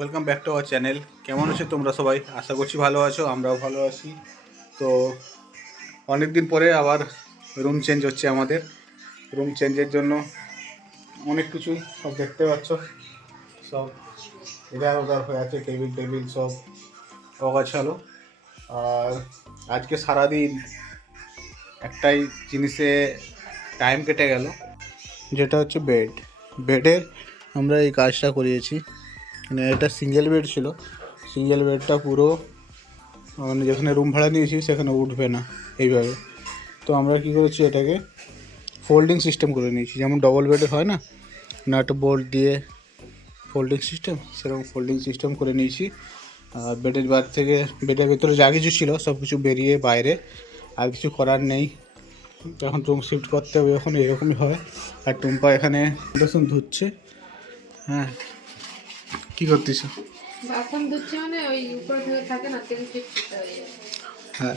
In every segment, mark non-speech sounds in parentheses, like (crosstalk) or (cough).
Welcome back to our channel কেমন আছো তোমরা সবাই? আশা করছি ভালো আছো, আমরাও ভালো আছি। তো অনেক দিন পরে আবার রুম চেঞ্জ হচ্ছে আমাদের। রুম চেঞ্জের জন্য অনেক কিছুই সব দেখতে পাচ্ছ। সব এধার ওধার হয়ে আছে টেবিল টেবিল সব অগাছালো। আর আজকে সারাদিন একটাই জিনিসে টাইম কেটে গেল, যেটা হচ্ছে বেড বেডের আমরা এই কাজটা করিয়েছি। মানে এটা সিঙ্গেল বেড ছিল। সিঙ্গেল বেডটা পুরো মানে যেখানে রুম ভাড়া নিয়েছি সেখানে উঠবে না এইভাবে। তো আমরা কী করেছি এটাকে ফোল্ডিং সিস্টেম করে নিয়েছি। যেমন ডবল বেডের হয় না নাট বোল্ট দিয়ে ফোল্ডিং সিস্টেম সেরকম ফোল্ডিং সিস্টেম করে নিয়েছি। বেডের বার থেকে বেডের ভেতরে যা কিছু ছিল সব কিছু বেরিয়ে বাইরে, আর কিছু করার নেই। এখন রুম শিফট করতে হবে, এখন এরকমই হয়। আর টুম্পা এখানে ধুচ্ছে। হ্যাঁ। কী করতেছ বাসন ধুচ্ছে মানে ওই উপরে থেকে থাকে না তেল চিটচিটে হয়ে যায়। হ্যাঁ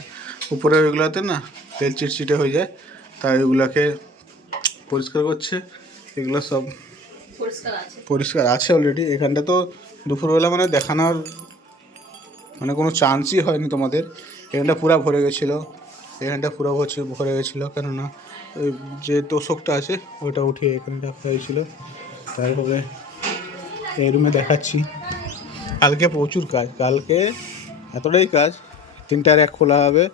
উপরে ওইগুলোতে না তেল চিটচিটে হয়ে যায় তাই ওইগুলোকে পরিষ্কার করছে এগুলো সব পরিষ্কার আছে। পরিষ্কার আছে অলরেডি এখানটা তো দুপুরবেলা মানে দেখানোর মানে কোনো চান্সই হয়নি তোমাদের। এখানটা পুরো ভরে গেছিল এখানটা পুরো ভরছে ভরে গেছিল কেননা যে তোষকটা আছে ওটা উঠিয়ে এখানে রাখা হয়েছিল। তারপরে এই রুমে দেখাচ্ছি। কালকে প্রচুর কাজ। কালকে এতটাই কাজ, তিনটার এক খোলা হবে।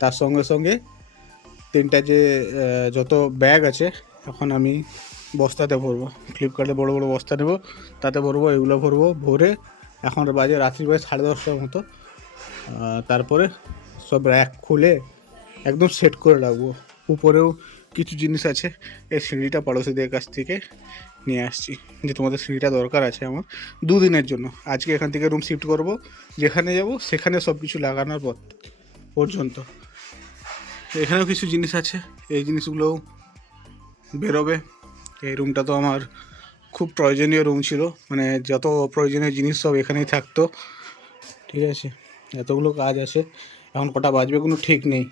তার সঙ্গে সঙ্গে তিনটা যে যত ব্যাগ আছে, এখন আমি বস্তাতে ভরবো। ফ্লিপকার্টে বড় বড় বস্তা নেব, তাতে ভরবো, এগুলো ভরবো, ভরে এখন বাজে রাত্রি বাজে সাড়ে দশটার মতো। তারপরে সব র্যাক খুলে একদম সেট করে রাখব। উপরেও কিছু জিনিস আছে, এই সিঁড়িটা পড়োশিদের কাছ থেকে। নিয়ে আসছি, যে তোমাদের সিঁড়িটা দরকার আছে আমার, দুদিনের জন্য। আজকে এখান থেকে রুম শিফট করব, যেখানে যাব সেখানে সব কিছু লাগানোর পর পর্যন্ত। এখানেও কিছু জিনিস আছে, এই জিনিসগুলোও বেরোবে। এই রুমটা তো আমার খুব প্রয়োজনীয় রুম ছিল মানে যত প্রয়োজনীয় জিনিস সব এখানেই থাকতো। ঠিক আছে, এতগুলো কাজ আছে, এখন কটা বাজবে কোনো ঠিক নেই।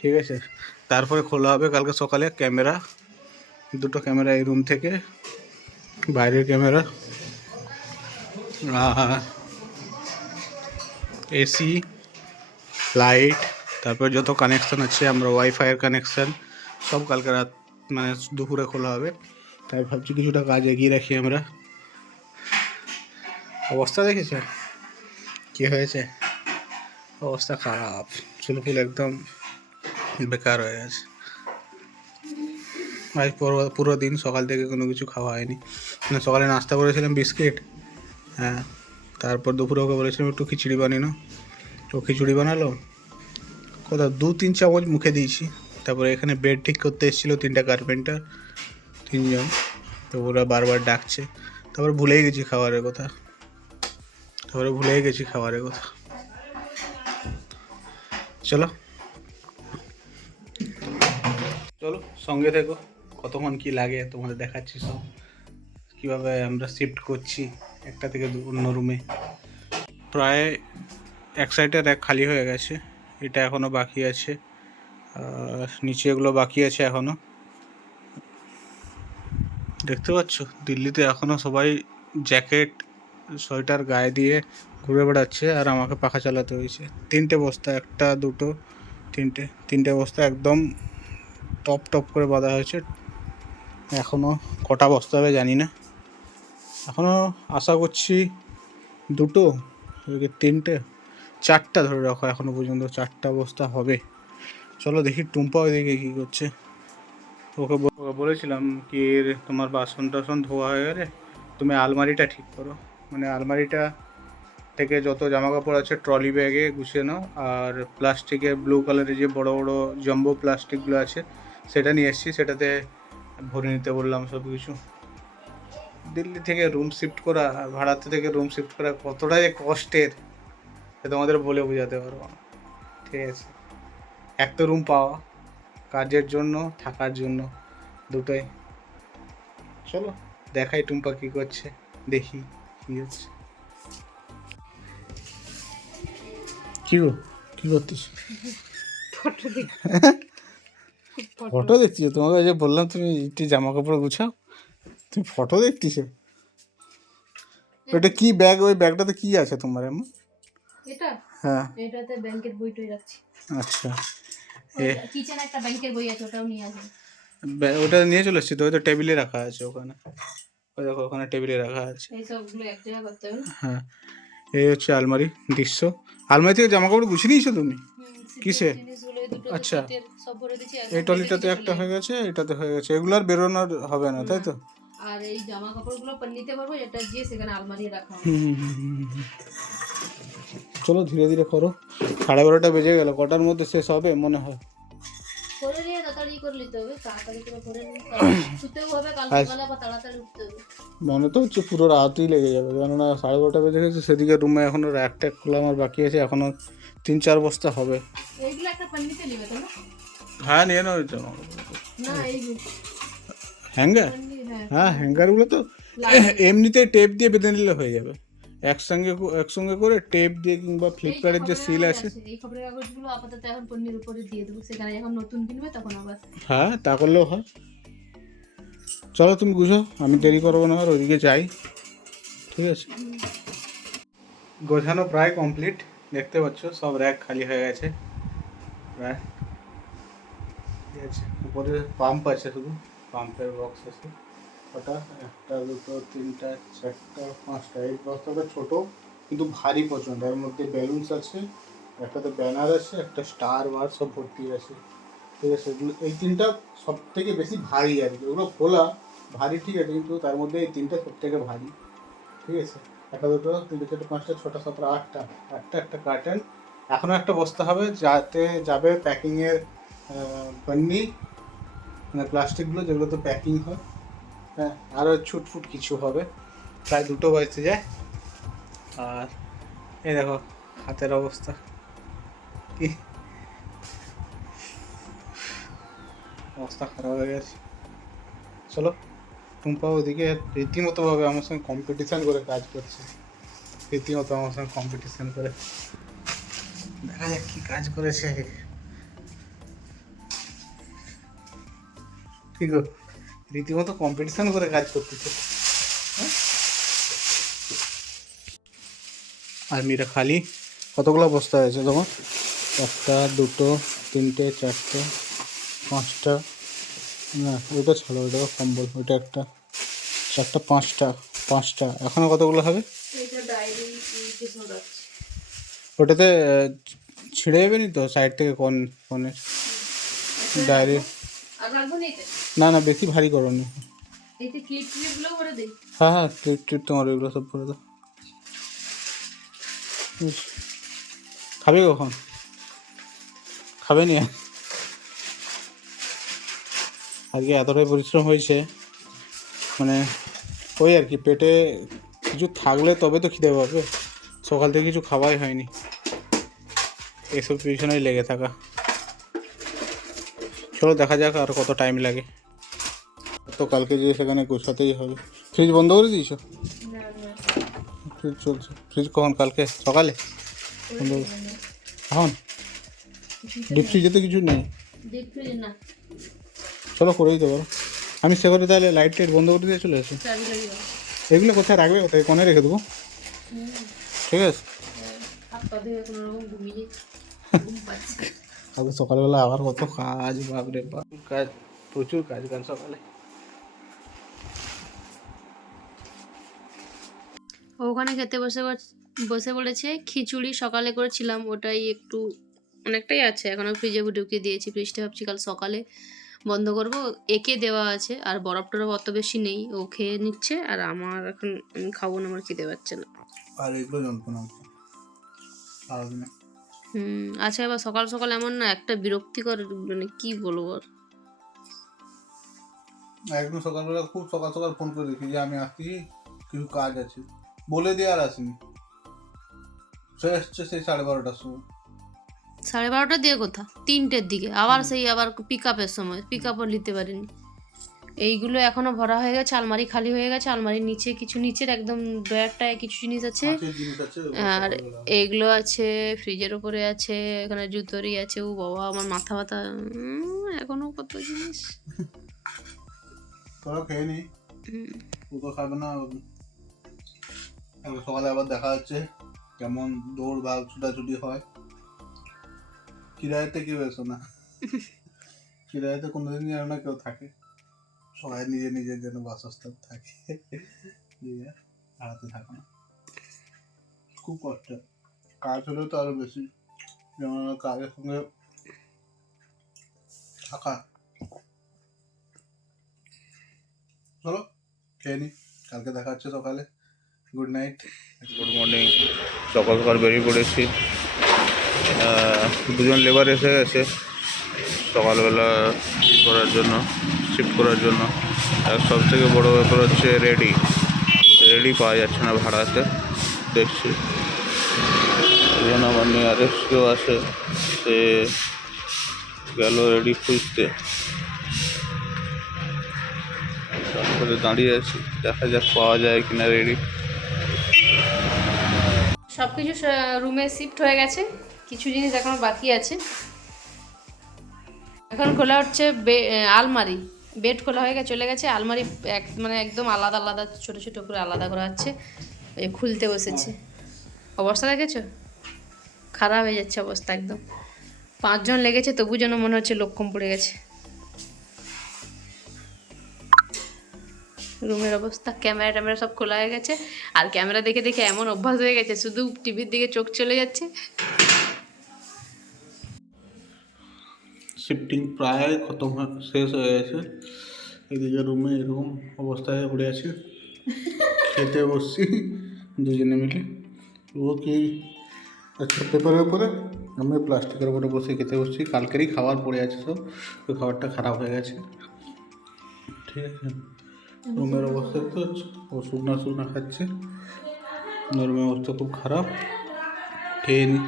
ঠিক আছে, তারপরে খোলা হবে কালকে সকালে ক্যামেরা। দুটো ক্যামেরা এই রুম থেকে, বাইরের ক্যামেরা এসি লাইট তারপর যত কানেকশান আছে, আমরা ওয়াইফাইয়ের কানেকশান সব কালকে রাত মানে দুপুরে খোলা হবে। তাই ভাবছি কিছুটা কাজ এগিয়ে রাখি আমরা। অবস্থা দেখেছ? কি হয়েছে? অবস্থা খারাপ। চুলফুল একদম বেকার হয়ে গেছে। আজ পুরো পুরো দিন সকাল থেকে কোনো কিছু খাওয়া হয়নি। মানে সকালে নাস্তা করেছিলাম বিস্কিট হ্যাঁ তারপর দুপুরে ওকে বলেছিলাম একটু খিচুড়ি বানিয়ে নাও। তো খিচুড়ি বানালো, কোথাও দু তিন চামচ মুখে দিয়েছি। তারপরে এখানে বেড ঠিক করতে এসেছিল তিনটা কার্পেন্টার তিনজন। তো ওরা বারবার ডাকছে। তারপরে ভুলেই গেছি খাবারের কথা। তারপরে ভুলেই গেছি খাবারের কথা। চলো। চলো, সঙ্গে থেকো। কতক্ষণ কি লাগে তোমাদের দেখাচ্ছি সব। কীভাবে আমরা শিফট করছি একটা থেকে অন্য রুমে প্রায় এক সাইডে র্যাক খালি হয়ে গেছে, এটা এখনও বাকি আছে। নিচে এগুলো বাকি আছে এখনও দেখতে পাচ্ছ? দিল্লিতে এখনও সবাই জ্যাকেট সোয়েটার গায়ে দিয়ে ঘুরে বেড়াচ্ছে আর আমাকে পাখা চালাতে হয়েছে। তিনটে বস্তা, একটা, দুটো, তিনটে। তিনটে বস্তা একদম টপ টপ করে বাঁধা হয়েছে। এখনও কটা বস্তা হবে জানি না। এখনও আশা করছি দুটো তিনটে, চারটা ধরে রাখো এখনও পর্যন্ত চারটা বস্তা হবে। চলো দেখি টুম্পা ওইদিকে কী করছে। ওকে ওকে বলেছিলাম কি তোমার বাসন টাসন ধোয়া হয়ে গেলে তুমি আলমারিটা ঠিক করো। মানে আলমারিটা থেকে যত জামা কাপড় আছে ট্রলি ব্যাগে গুছিয়ে নাও, আর প্লাস্টিকের ব্লু কালারের যে বড় বড় জম্বো প্লাস্টিকগুলো আছে, সেটা নিয়ে এসেছি, সেটাতে ভরে নিতে বললাম সব কিছু দিল্লি থেকে রুম শিফট করা ভাড়াতে থেকে রুম শিফট করা কতটা যে কষ্টের সে তোমাদের বলে বোঝাতে পারব না। ঠিক আছে। এক তো রুম পাওয়া কাজের জন্য থাকার জন্য দুটোই। চলো দেখাই টুম্পা কী করছে দেখি কী হচ্ছে। কি গো? কি করছিস (laughs) ফটো দেখ ফটো দেখছিস তোমাকে যে বললাম তুমি একটু জামা কাপড় গুছাও তুমি ফটো দেখছিস? ওটা কি ব্যাগ? ওই ব্যাগটাতে কি আছে তোমার এমন এটা? হ্যাঁ। এটাতে ব্যাংকের বই টই রাখছি। আচ্ছা। এ কিচেন একটা ব্যাংকের বই আছে ওটাও নিয়ে আসবে। ওটা নিয়ে চলে এসেছি তো ওই তো টেবিলে রাখা আছে ওখানে। ওই দেখো ওখানে টেবিলে রাখা আছে। এই সবগুলো এক জায়গায় করতে হবে। হ্যাঁ। এই হচ্ছে আলমারি দৃশ্য। আলমারি থেকে জামা কাপড় গুছিয়ে নিয়েছো তুমি? কিসে? জিনিসগুলো এই দুটো আচ্ছা। সেটের সব ভরে দিয়েছি এই টলিটাতে একটা হয়ে গেছে এটাতে হয়ে গেছে। এগুলো আর বেরোনোর হবে না তাই তো? আর এই জামা কাপড়গুলো নিতে পারব এটা সেখানে আলমারি রাখা। চলো ধীরে ধীরে করো। সাড়ে বারোটা বেজে গেল কটার মধ্যে শেষ হবে মনে হয়? করে নিয়ে তাড়াতাড়ি করে নিতে হবে তাড়াতাড়ি করে করে (coughs) হবে কাল সকালে আবার তাড়াতাড়ি মনে তো হচ্ছে পুরো রাতই লেগে যাবে। কেননা সাড়ে বারোটা বেজে গেছে সেদিকে রুমে এখনও র্যাক ট্যাক খোলা আমার বাকি আছে এখনও তিন চার বস্তা হবে। হ্যাঁ নিয়ে নাও না এই হ্যাঙ্গার হ্যাঁ। হ্যাঁ হ্যাঙ্গারগুলো তো এমনিতে টেপ দিয়ে বেঁধে নিলে হয়ে যাবে। একসঙ্গে একসঙ্গে করে টেপ দিয়ে কিংবা ফ্লিপকার্টের যে সিল আছে। এই খবরের কাগজগুলো আপাতত এখন পন্নির উপরে দিয়ে দেবো সেখানে যখন নতুন কিনবে তখন আবার হ্যাঁ তা করলেও হয়। চলো তুমি বুঝো আমি দেরি করব না, আর ওইদিকে যাই। ঠিক আছে? গোছানো প্রায় কমপ্লিট দেখতে পাচ্ছ, সব র্যাক খালি হয়ে গেছে। প্রায়। ঠিক আছে, উপরে পাম্প আছে শুধু পাম্পের বক্স আছে। ওটা একটা, দুটো, তিনটা, চারটা, পাঁচটা, এই বক্সটা ছোটো, কিন্তু ভারী প্রচণ্ড। এর মধ্যে বেলুনস আছে, একটাতে ব্যানার আছে, একটা স্টার বার সব ভর্তি আছে। ঠিক আছে এই তিনটা সব থেকে বেশি ভারী আর কি। ওগুলো খোলা, ভারী ঠিক আছে, কিন্তু তার মধ্যে এই তিনটা সব থেকে ভারী। ঠিক আছে, একটা দুটো, তিনটে, চারটে, পাঁচটা, ছটা, সাতটা, আটটা আটটা একটা কার্টেন এখনও একটা বস্তা হবে, যাতে যাবে প্যাকিংয়ের পন্নি মানে প্লাস্টিকগুলো যেগুলোতে প্যাকিং হয়। হ্যাঁ আরও ছুটফুট কিছু হবে। প্রায় দুটো বাজতে যায়। আর এই দেখো, হাতের অবস্থা। কি অবস্থা খারাপ হয়ে গেছে। চলো, টুম্পা ওদিকে রীতিমতো ভাবে আমার সঙ্গে কম্পিটিশান করে কাজ করছে। রীতিমতো আমার সঙ্গে কম্পিটিশান করে। দেখা যাক কি কাজ করেছে। ঠিক রীতিমতো কম্পিটিশান করে কাজ করতেছে। হ্যাঁ? আর মিরা খালি কতগুলো বস্তা হয়েছে তোমার? একটা, দুটো, তিনটে, চারটে? পাঁচটা না ওইটা ছাড়ো ওইটা কম্বল ওইটা একটা চারটা পাঁচটা পাঁচটা এখনও কতগুলো হবে? ওটাতে ছিঁড়ে যাবে নি তো সাইড থেকে কোন কোনের ডায়েরি। না না না বেশি ভারী ক্লিপ করে দিই। হ্যাঁ হ্যাঁ ট্রিপ ট্রিপ তোমার ওইগুলো সব করে দাও। খাবে কখন? খাবে নি? আজকে এতটাই পরিশ্রম হয়েছে মানে ওই আর কি পেটে কিছু থাকলে তবে তো খিদে পাবে। সকাল থেকে কিছু খাওয়াই হয়নি। এসব পিছনেই লেগে থাকা। চলো দেখা যাক আর কত টাইম লাগে। তো কালকে যে সেখানে গোছাতেই হবে। ফ্রিজ বন্ধ করে দিয়েছ? ফ্রিজ চলছে। ফ্রিজ কখন? কালকে? সকালে? এখন? ডিপ ফ্রিজে তো কিছু নেই। ডিপ ফ্রিজ না। চলো করেই দিতে পারো। আমি সে করে তাহলে লাইট টাইট বন্ধ করে দিয়ে চলে আসি। এগুলো কোথায় রাখবে? কোথায়? কোনে রেখে দেবো। ঠিক আছে? কালকে সকালবেলা আবার কত কাজ বাপরে বাপ। কাজ প্রচুর কাজ কাজ সকালে। ওখানে খেতে বসে বস- বসে বলেছে খিচুড়ি সকালে করেছিলাম। ওটাই একটু অনেকটাই আছে। এখনও ফ্রিজে ঢুকিয়ে দিয়েছি। ফ্রিজটা ভাবছি কাল সকালে বন্ধ করব। একে দেওয়া আছে আর বরফ টরফ অত বেশি নেই। ও খেয়ে নিচ্ছে আর আমার এখন আমি খাব না আমার খেতে পাচ্ছে না। আর এগুলো যন্ত্রণা হচ্ছে হুম আচ্ছা এবার সকাল সকাল এমন না একটা বিরক্তিকর মানে কি বলব আর? একদম সকালবেলা খুব সকাল সকাল ফোন করে দেখি যে আমি আসছি কিছু কাজ আছে। বলে দিয়ে আর আসিনি। সে এসছে সেই সাড়ে বারোটার সময়। সাড়ে বারোটা দিয়ে কোথা? তিনটের দিকে। আবার সেই আবার পিক আপের সময়। পিক আপও নিতে পারিনি। এইগুলো এখনও ভরা হয়ে গেছে আলমারি খালি হয়ে গেছে আলমারির নিচে কিছু নিচের একদম ড্রয়ারটায় কিছু জিনিস আছে। আর এইগুলো আছে ফ্রিজের উপরে আছে এখানে জুতোরই আছে। ও বাবা আমার মাথা ব্যথা। এখনও কত জিনিস? তোরা খেয়ে নি। ও তো খাবে না সকালে আবার দেখা যাচ্ছে কেমন দৌড় ভাগ ছুটাছুটি হয়। কিরায়তে কেউ এসো না। কিরায়তে কোনোদিন যেন না কেউ থাকে। সবাই নিজের নিজের জন্য বাসস্থান থাকে। দিয়ে হারাতে থাকে না। খুব কষ্ট। কাজ হলেও তো আরও বেশি। যেমন কাজের সঙ্গে থাকা। চলো, খেয়ে নি। কালকে দেখা হচ্ছে সকালে। গুড নাইট গুড মর্নিং সকাল সকাল বেরিয়ে পড়েছি। দুজন লেবার এসে গেছে সকালবেলা ই করার জন্য শিফট করার জন্য। আর সব থেকে বড়ো ব্যাপার হচ্ছে রেডি রেডি পাওয়া যাচ্ছে না ভাড়াতে, দেখছি। এই জন্য আমার নিয়ারেস্ট কেউ আছে, সে গেল রেডি খুঁজতে। তারপরে দাঁড়িয়ে আছি, দেখা যাক পাওয়া যায় কিনা রেডি সব কিছু রুমে শিফট হয়ে গেছে। কিছু জিনিস এখনও বাকি আছে। এখন খোলা হচ্ছে আলমারি। বেড খোলা হয়ে গেছে, চলে গেছে। আলমারি এক মানে একদম আলাদা আলাদা, ছোট ছোট করে আলাদা করা হচ্ছে খুলতে বসেছে। অবস্থা দেখেছ? খারাপ হয়ে যাচ্ছে অবস্থা একদম। পাঁচজন লেগেছে, তবু যেন মনে হচ্ছে লোক কম পড়ে গেছে। রুমের অবস্থা, ক্যামেরা ট্যামেরা সব খোলা হয়ে গেছে। আর ক্যামেরা দেখে দেখে এমন অভ্যাস হয়ে গেছে, শুধু টিভির দিকে চোখ চলে যাচ্ছে। শিফটিং প্রায় খতম হয়ে- শেষ হয়ে গেছে এদিকে রুমে এরকম অবস্থায় পড়ে আছে খেতে বসছি দুজনে মিলে ও কি আচ্ছা পেপারের উপরে আমি প্লাস্টিকের উপরে বসে খেতে বসছি কালকেরই খাবার পড়ে আছে সব ওই খাবারটা খারাপ হয়ে গেছে ঠিক আছে রুমের অবস্থা তো ও শুকনা শুকনা খাচ্ছে রুমের অবস্থা খুব খারাপ খেয়ে নি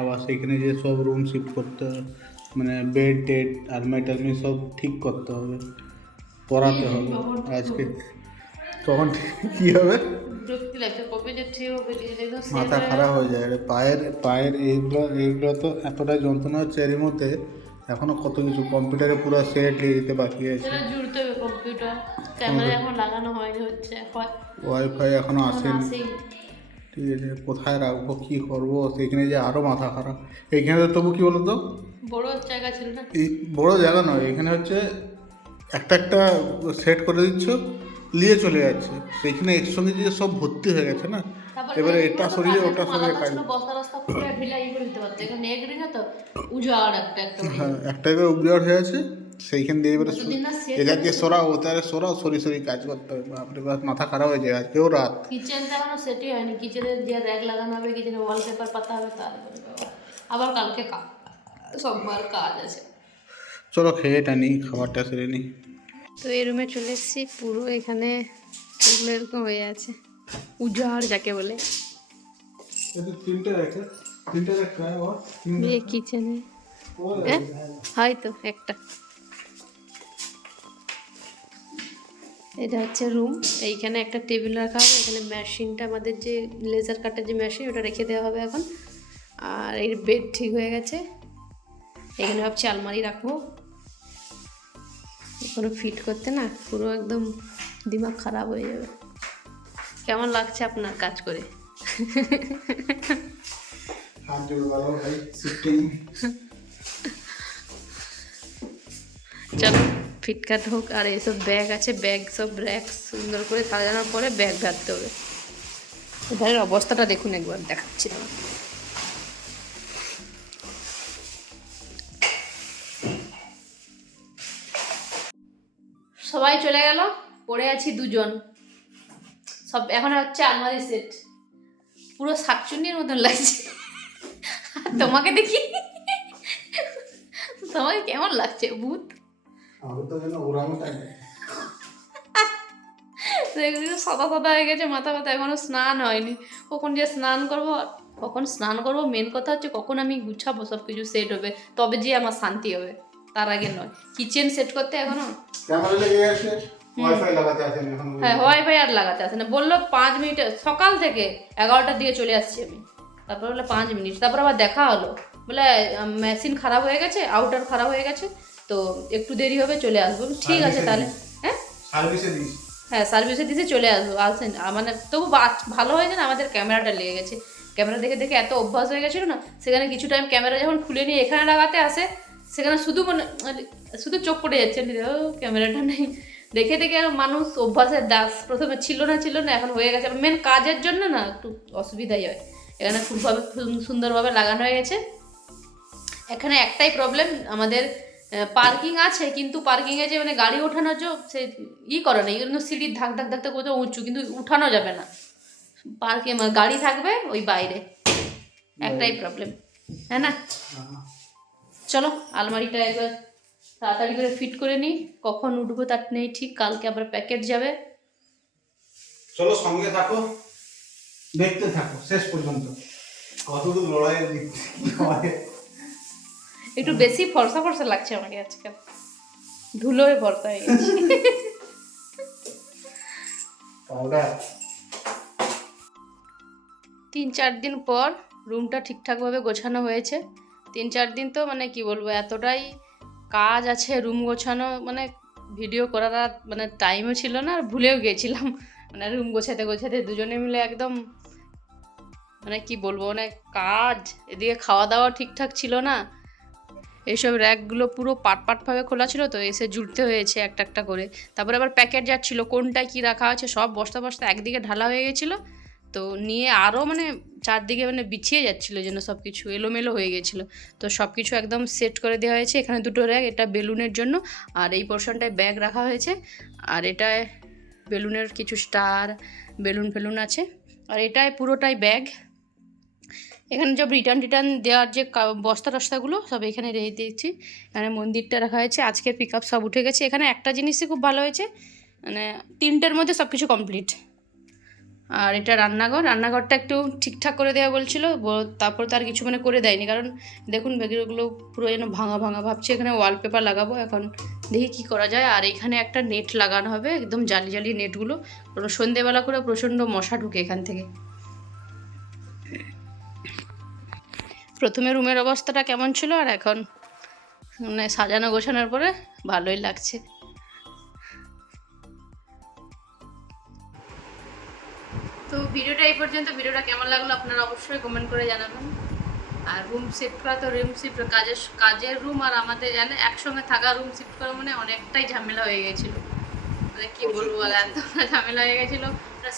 আবার সেখানে যে সব রুম শিফট করতে হবে মানে বেড টেড আলমারি টালমারি সব ঠিক করতে হবে পড়াতে হবে আজকে। তখন কী হবে? মাথা খারাপ হয়ে যায়। পায়ের পায়ের এইগুলো এইগুলো তো এতটা যন্ত্রণা হচ্ছে এর মধ্যে এখনও কত কিছু কম্পিউটারে পুরো সেট নিয়ে দিতে বাকি আছে। জুড়তে হবে কম্পিউটার ক্যামেরা এখন লাগানো হয়নি হচ্ছে ওয়াইফাই এখনও আসেনি। ঠিক আছে কোথায় রাখব কী করব সেখানে যে আরও মাথা খারাপ। এইখানে তো তবু কী বলো তো বড় জায়গা ছিল না? বড় জায়গা নয় এখানে হচ্ছে একটা একটা সেট করে দিচ্ছ নিয়ে চলে যাচ্ছে। সেইখানে একসঙ্গে যে সব ভর্তি হয়ে গেছে না এবারে এটা সরিয়ে ওটা সরিয়ে কাজ। ছিল, বস্তা রাস্তা খুলে ঢিলা ই করে দিতে পারতো। এখানে এগরি না তো উজাড় একটা একটা হ্যাঁ একটা এবার উবজার হয়ে আছে সেইখান দিয়ে এবারে এটাকে সরাও ওটারে সরাও সরি সরি কাজ করতে হবে। বাপরে বাপ মাথা খারাপ হয়ে যায় আজকেও রাত। কিচেনটা এখনও সেটই হয়নি। কিচেনের যে র্যাক লাগানো হবে কিচেনে ওয়ালপেপার পাতা হবে তারপরে আবার কালকে কাজ সোমবার কাজ আছে। চলো খেয়ে টানি খাবারটা সেরে নিই। তো এই রুমে চলে এসেছি পুরো এখানে এগুলো এরকম হয়ে আছে। উজাড় যাকে বলে। বিয়ে কিচেনে হয়তো একটা। এটা হচ্ছে রুম এইখানে একটা টেবিল রাখা হবে। এখানে মেশিনটা আমাদের যে লেজার কাটার যে মেশিন ওটা রেখে দেওয়া হবে এখন। আর এর বেড ঠিক হয়ে গেছে। এখানে ভাবছি আলমারি রাখব। কোনো ফিট করতে না পুরো একদম দিমাগ খারাপ হয়ে যাবে। কেমন লাগছে আপনার কাজ করে? চলো ফিটকাট হোক আর এইসব ব্যাগ আছে ব্যাগ সব র্যাক সুন্দর করে সাজানোর পরে ব্যাগ রাখতে হবে। এবারের অবস্থাটা দেখুন একবার দেখাচ্ছি সবাই চলে গেল পড়ে আছি দুজন। সব এখন হচ্ছে আলমারি সেট পুরো শাকচুন্নির মতন লাগছে। তোমাকে দেখি। তোমাকে কেমন লাগছে ভূত? সাদা সাদা হয়ে গেছে মাথা ব্যথা এখনও স্নান হয়নি। কখন যে স্নান করব কখন স্নান করব মেন কথা হচ্ছে কখন আমি গুছাবো সব কিছু সেট হবে তবে যে আমার শান্তি হবে। তার আগে নয়। কিচেন সেট করতে এখনও? ক্যামেরা লেগে গেছে ওয়াইফাই লাগাতে আসেন এখন হ্যাঁ ওয়াইফাই আর লাগাতে আসে না বলল পাঁচ মিনিট সকাল থেকে এগারোটার দিকে চলে আসছি আমি। তারপর বলে পাঁচ মিনিট। তারপর আবার দেখা হলো। বলে মেশিন খারাপ হয়ে গেছে আউটার খারাপ হয়ে গেছে তো একটু দেরি হবে চলে আসব। ঠিক আছে তাহলে। হ্যাঁ? সার্ভিসে দিস। হ্যাঁ সার্ভিসে দিতে চলে আসব। আসেন। মানে তবু ভালো হয়েছে না আমাদের ক্যামেরাটা লেগে গেছে। ক্যামেরা দেখে দেখে এত অভ্যাস হয়ে গেছিল না সেখানে কিছু টাইম ক্যামেরা যখন খুলে নিয়ে এখানে লাগাতে আসে সেখানে শুধু মানে মানে শুধু চোখ পড়ে যাচ্ছে ও, ক্যামেরাটা নেই। দেখে দেখে মানুষ অভ্যাসের দাস। প্রথমে ছিল না ছিল না, এখন হয়ে গেছে। মেন কাজের জন্য না, একটু অসুবিধাই হয়। এখানে খুবভাবে সুন্দরভাবে লাগানো হয়ে গেছে এখানে একটাই প্রবলেম আমাদের পার্কিং আছে, কিন্তু পার্কিংয়ে যে মানে গাড়ি ওঠানোর যে সে ই করে না, এগুলো সিঁড়ির ধাক ধাক ধাক কোথাও উঁচু, কিন্তু উঠানো যাবে না। পার্কে গাড়ি থাকবে ওই বাইরে। একটাই প্রবলেম হ্যাঁ না? চলো আলমারিটা একবার তাড়াতাড়ি করে ফিট করে নিই। কখন উঠবো তার নেই ঠিক কালকে আবার প্যাকেট যাবে। চলো সঙ্গে থাকো দেখতে থাকো শেষ পর্যন্ত। কতদূর লড়াইয়ের একটু বেশি ফর্সা ফর্সা লাগছে আমাকে আজকাল। ধুলোয় ভর্তা হয়ে গেছে। তিন চার দিন পর রুমটা ঠিকঠাকভাবে গোছানো হয়েছে। তিন চার দিন তো মানে কি বলব, এতটাই কাজ আছে রুম গোছানো মানে ভিডিও করার আর মানে টাইমও ছিল না, আর ভুলেও গেছিলাম। (laughs) মানে রুম গোছাতে গোছাতে দুজনে মিলে একদম মানে কি বলব মানে কাজ, এদিকে খাওয়া দাওয়া ঠিকঠাক ছিল না। এইসব র্যাকগুলো পুরো পাট পাটভাবে খোলা ছিল তো, এসে জুড়তে হয়েছে একটা একটা করে। তারপরে আবার প্যাকেট যাচ্ছিল, কোনটায় কি রাখা আছে, সব বস্তা বস্তা একদিকে ঢালা হয়ে গেছিল। তো নিয়ে আরও মানে চারদিকে মানে বিছিয়ে যাচ্ছিল যেন সব কিছু এলোমেলো হয়ে গেছিল। তো সব কিছু একদম সেট করে দেওয়া হয়েছে। এখানে দুটো র্যাক এটা বেলুনের জন্য। আর এই পোর্শনটায় ব্যাগ রাখা হয়েছে। আর এটায় বেলুনের কিছু স্টার বেলুন ফেলুন আছে। আর এটায় পুরোটাই ব্যাগ এখানে সব রিটার্ন টিটার্ন দেওয়ার যে বস্তা টস্তাগুলো, সব এখানে রেখে দিয়েছি। এখানে মন্দিরটা রাখা হয়েছে। আজকের পিক সব উঠে গেছে। এখানে একটা জিনিসই খুব ভালো হয়েছে। মানে তিনটের মধ্যে সব কিছু কমপ্লিট আর এটা রান্নাঘর। রান্নাঘরটা একটু ঠিকঠাক করে দেওয়া বলছিল তারপর তার কিছু মানে করে দেয়নি। কারণ দেখুন বেগুলো পুরো যেন ভাঙা ভাঙা। ভাবছি এখানে ওয়ালপেপার লাগাবো। এখন দেখি কি করা যায়। আর এখানে একটা নেট লাগানো হবে, একদম জালি জালি নেটগুলো কারণ সন্ধেবেলা করে প্রচণ্ড মশা ঢুকে এখান থেকে। প্রথমে রুমের অবস্থাটা কেমন ছিল আর এখন মানে সাজানো গোছানোর পরে ভালোই লাগছে। পর্যন্ত ভিডিওটা কেমন লাগল আপনারা অবশ্যই কমেন্ট করে জানাবেন। আর রুম শিফট করা তো রুম শিফট কাজের কাজের রুম আর আমাদের জানে একসঙ্গে থাকা রুম শিফট করা মানে অনেকটাই ঝামেলা হয়ে গেছিল। মানে কি বলব আর এত (laughs) ঝামেলা হয়ে গেছিল।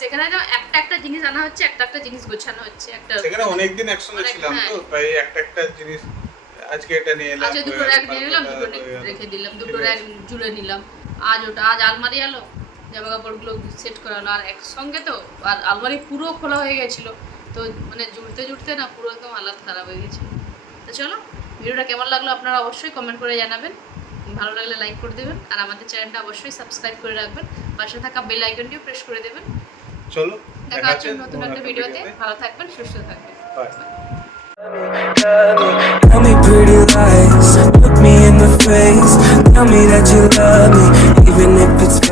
সেখানে তো একটা একটা জিনিস আনা হচ্ছে একটা একটা জিনিস গোছানো হচ্ছে একটা সেখানে অনেকদিন একসঙ্গে ছিলাম হ্যাঁ। তো তাই একটা একটা জিনিস আজকে এটা নিয়ে এলাম আজকে দুটো হয়ে র্যাক নিয়ে নিলাম দুটো রেখে দিলাম দুটো র্যাক। জুড়ে নিলাম। আজ ওটা আজ আলমারি এলো জামা কাপড়গুলো সেট করা হলো আর একসঙ্গে তো আর আলমারি পুরো খোলা হয়ে গেছিল। তো মানে জুড়তে জুড়তে না পুরো একদম হালাত খারাপ হয়ে গেছিল তো চলো ভিডিওটা কেমন লাগল আপনারা অবশ্যই কমেন্ট করে জানাবেন। ভালো লাগলে লাইক করে দেবেন। আর আমাদের চ্যানেলটা অবশ্যই সাবস্ক্রাইব করে রাখবেন। পাশে থাকা বেল আইকনটিও প্রেস করে দেবেন। চলো দেখা হচ্ছে নতুন একটা ভিডিওতে। ভালো থাকবেন সুস্থ থাকবেন। Tell me pretty lies, look me in the face. Tell me that you love me, even if it's fake.